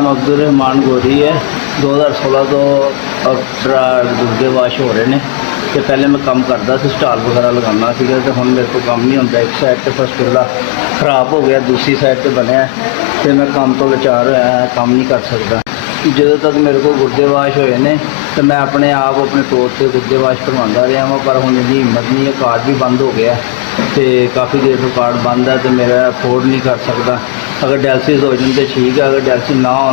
नाम अब्दुल रहमान गोरी है। 2016 तो अपना गुर्दे वाश हो रहे हैं। तो पहले मैं काम करता सी, स्टाल वगैरह लगाना सीगा, तो हुण मेरे को काम नहीं होंदा। एक साइड तो फस्टुला खराब हो गया, दूसरी साइड तो बनया, तो मैं काम तो लाचार होया, काम नहीं कर सकता। ਜਦੋਂ तक मेरे को गुर्दे वाश होए ने तो मैं अपने आप अपने तौर पर गुर्दे वाश करवाता रहा वा, पर हुण मेरी हिम्मत नहीं है। कार्ड भी बंद हो गया तो काफ़ी देर तो कार्ड बंद है, तो मेरा अफोर्ड नहीं कर सकता। अगर डायलिसिस हो जाए तो ठीक है, अगर डायलिसिस ना हो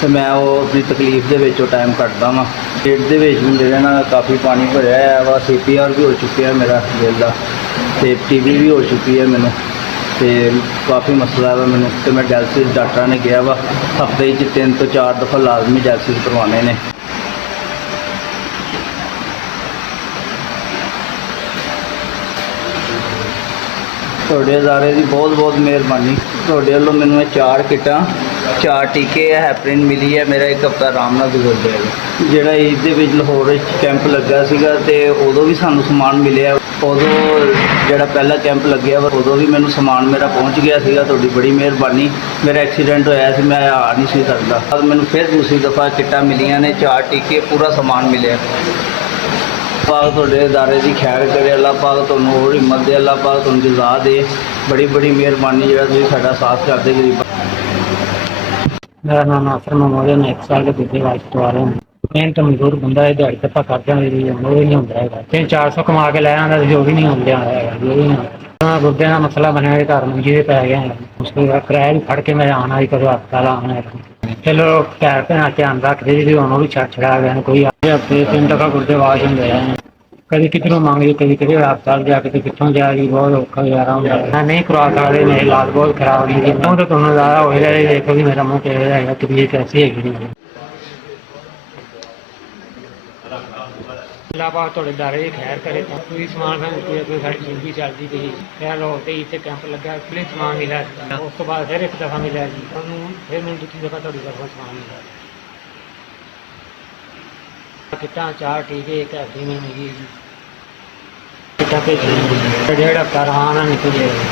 तो मैं वो अपनी तकलीफ के विचों टाइम कटदा वा। पेट के विच भी मेरे ना काफ़ी पानी भरिया है वा, CPR भी हो चुकी है मेरा दिल का, तो TB भी हो चुकी है मैनू, तो काफ़ी मसला है मैनू। तो मैं डायलिसिस डॉक्टर ने गया वा, हफ्ते 3 तो 4 दफ़ा लाजमी डायलिसिस करवाने ने। ਤੁਹਾਡੇ ਅਦਾਰੇ ਦੀ ਬਹੁਤ ਬਹੁਤ ਮਿਹਰਬਾਨੀ। ਤੁਹਾਡੇ ਵੱਲੋਂ ਮੈਨੂੰ ਇਹ 4 ਕਿੱਟਾਂ 4 ਟੀਕੇ ਹੈਪਰਿਨ ਮਿਲੀ ਹੈ। ਮੇਰਾ ਇੱਕ ਹਫ਼ਤਾ ਆਰਾਮ ਨਾਲ ਗੁਜ਼ਰ ਜਾਏਗਾ। ਜਿਹੜਾ ਈਦ ਦੇ ਵਿੱਚ ਲਾਹੌਰ ਵਿੱਚ ਕੈਂਪ ਲੱਗਾ ਸੀਗਾ ਤੇ ਉਦੋਂ ਵੀ ਸਾਨੂੰ ਸਮਾਨ ਮਿਲਿਆ। ਉਦੋਂ ਜਿਹੜਾ ਪਹਿਲਾ ਕੈਂਪ ਲੱਗਿਆ ਵਾ ਉਦੋਂ ਵੀ ਮੈਨੂੰ ਸਮਾਨ ਮੇਰਾ ਪਹੁੰਚ ਗਿਆ ਸੀਗਾ। ਤੁਹਾਡੀ ਬੜੀ ਮਿਹਰਬਾਨੀ। ਮੇਰਾ ਐਕਸੀਡੈਂਟ ਹੋਇਆ ਸੀ, ਮੈਂ ਆ ਨਹੀਂ ਸੀ ਸਕਦਾ। ਅੱਜ ਮੈਨੂੰ ਫਿਰ ਦੂਸਰੀ ਦਫਾ ਕਿੱਟਾਂ ਮਿਲੀਆਂ ਨੇ, 4 ਟੀਕੇ, ਪੂਰਾ ਸਮਾਨ ਮਿਲਿਆ। पाक तुहाडे इदारे की खैर करे, अल्लाह पाक तुहानूं होर हिम्मत दे, अल्लाह पाक तुहानूं जज़ा दे। बड़ी बड़ी मेहरबानी जिहड़ा तुसीं साडा साथ करदे गरीब। मेरा नाम नासिर महमूद है। मैं 1 साल के गुर्दे वाश करवा रहा हूँ। मेहनत मजदूर बंदा है, दिहाड़ी धप्पा करदा है, वो भी नहीं होंदा है। 300-400 कमा के लै आंदा, जो भी नहीं होंदा है, जो भी नहीं। गुर्दे का मसला बनया, घर मंजी पे पै गया। मुश्किल किराया भी फड़ के मैं आना ही करो, हस्पताल आना है। चलो पैर पे ध्यान रखते जी, हम भी छड़ा गए। कोई हफ्ते 3 दफा गुर्दे वाश होंगे हैं। कभी किधरों मांगी, कभी किधर हस्पताल जाके कितों जाएगी, बहुत औखा गुजारा होंगे। मैं नहीं करवा सकते, मेरी हालत बहुत खराब हुई थी। मुँह तो तुम्हें ज़्यादा हो जाए, देखो भी मेरा मुँह चेहरा है, तबीयत कैसी है। अल्लाह पाक तुहाडे दारे दी खैर करे। कोई समान कोई साडी जिंदगी चलदी पई है। लाहौर ते इत्थे कैंप लग्या, फिर समान मिला। उस तो बाद फिर 1 दफा मिला जी, फिर मैंने दूसरी दफा तुहाडी तरफों समान मिला। किट्टां 4 टीके, 1 हैपरिन मिली जी। किट्टां भेजी 1.5 हफ्ता आराम नाल निकल जाएगा।